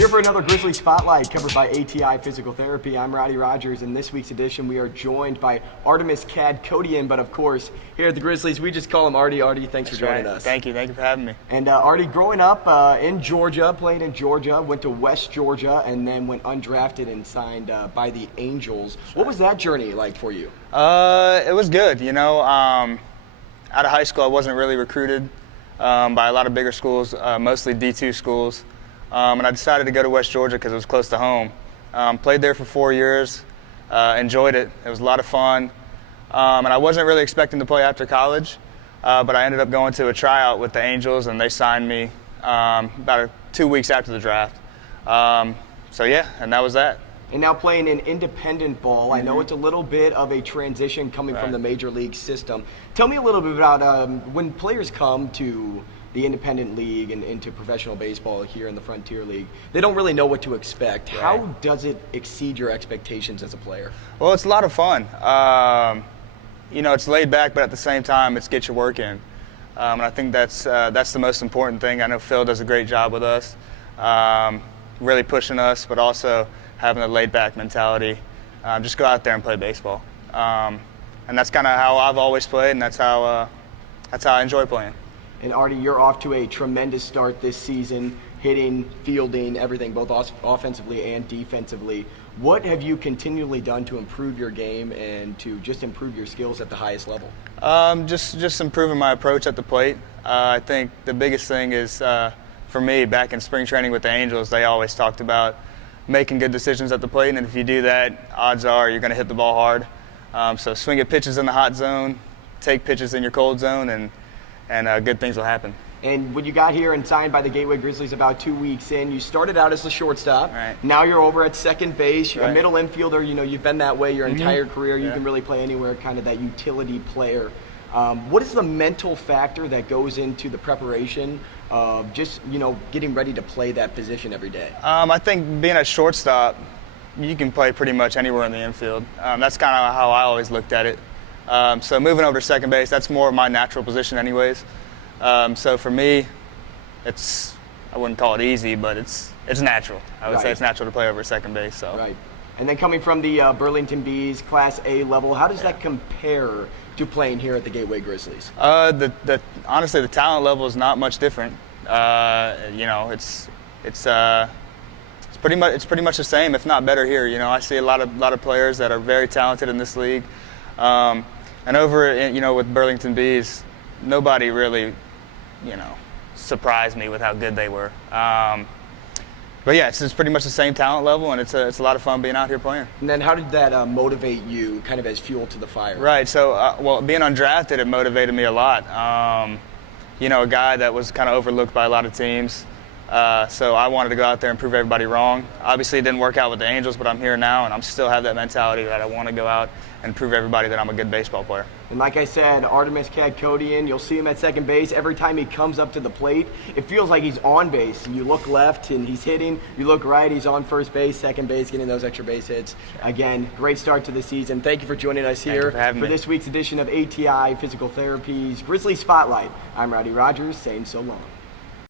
Here for another Grizzlies Spotlight covered by ATI Physical Therapy. I'm Roddy Rogers. In this week's edition, we are joined by Artemis Kadkhodaian, but of course, here at the Grizzlies, we just call him Artie. Artie, thanks for joining us. Thank you for having me. And Artie, growing up in Georgia, played in Georgia, went to West Georgia, and then went undrafted and signed by the Angels. What was that journey like for you? It was good. Out of high school, I wasn't really recruited by a lot of bigger schools, mostly D2 schools. And I decided to go to West Georgia because it was close to home. Played there for 4 years, enjoyed it. It was a lot of fun. And I wasn't really expecting to play after college, but I ended up going to a tryout with the Angels, and they signed me about 2 weeks after the draft. And that was that. And now playing in independent ball, I know it's a little bit of a transition coming from the major league system. Tell me a little bit about when players come to the independent league and into professional baseball here in the Frontier League, they don't really know what to expect. Right. How does it exceed your expectations as a player? Well, it's a lot of fun. It's laid back, but at the same time, it's get your work in. And I think that's the most important thing. I know Phil does a great job with us, really pushing us, but also having a laid-back mentality. Just go out there and play baseball. And that's kind of how I've always played, and that's how I enjoy playing. And Artie, you're off to a tremendous start this season, hitting, fielding, everything, both offensively and defensively. What have you continually done to improve your game and to just improve your skills at the highest level? Just improving my approach at the plate. I think the biggest thing is, for me, back in spring training with the Angels, they always talked about making good decisions at the plate, and if you do that, odds are you're going to hit the ball hard. So swing at pitches in the hot zone, take pitches in your cold zone, and good things will happen. And when you got here and signed by the Gateway Grizzlies about 2 weeks in, you started out as the shortstop. Right. Now you're over at second base. You're right. a middle infielder. You've been that way your entire career. You can really play anywhere, kind of that utility player. What is the mental factor that goes into the preparation of just, getting ready to play that position every day? I think being a shortstop, you can play pretty much anywhere in the infield. That's kind of how I always looked at it. So moving over to second base, that's more of my natural position anyways. So for me, I wouldn't call it easy, but it's natural. I would say it's natural to play over second base. So. Right. And then coming from the Burlington Bees Class A level, how does that compare to playing here at the Gateway Grizzlies? Honestly, the talent level is not much different. It's pretty much the same, if not better here. I see a lot of players that are very talented in this league. And over, with Burlington Bees, nobody really, surprised me with how good they were. But yeah, it's pretty much the same talent level, and it's a lot of fun being out here playing. And then how did that motivate you, kind of as fuel to the fire? Right. So, being undrafted, it motivated me a lot. A guy that was kind of overlooked by a lot of teams. So I wanted to go out there and prove everybody wrong. Obviously, it didn't work out with the Angels, but I'm here now, and I still have that mentality that I want to go out and prove everybody that I'm a good baseball player. And like I said, Artemis Kadkhodaian, you'll see him at second base. Every time he comes up to the plate, it feels like he's on base. You look left, and he's hitting. You look right, he's on first base, second base, getting those extra base hits. Again, great start to the season. Thank you for joining us here for this week's edition of ATI Physical Therapy's Grizzlies Spotlight. I'm Roddy Rogers, saying so long.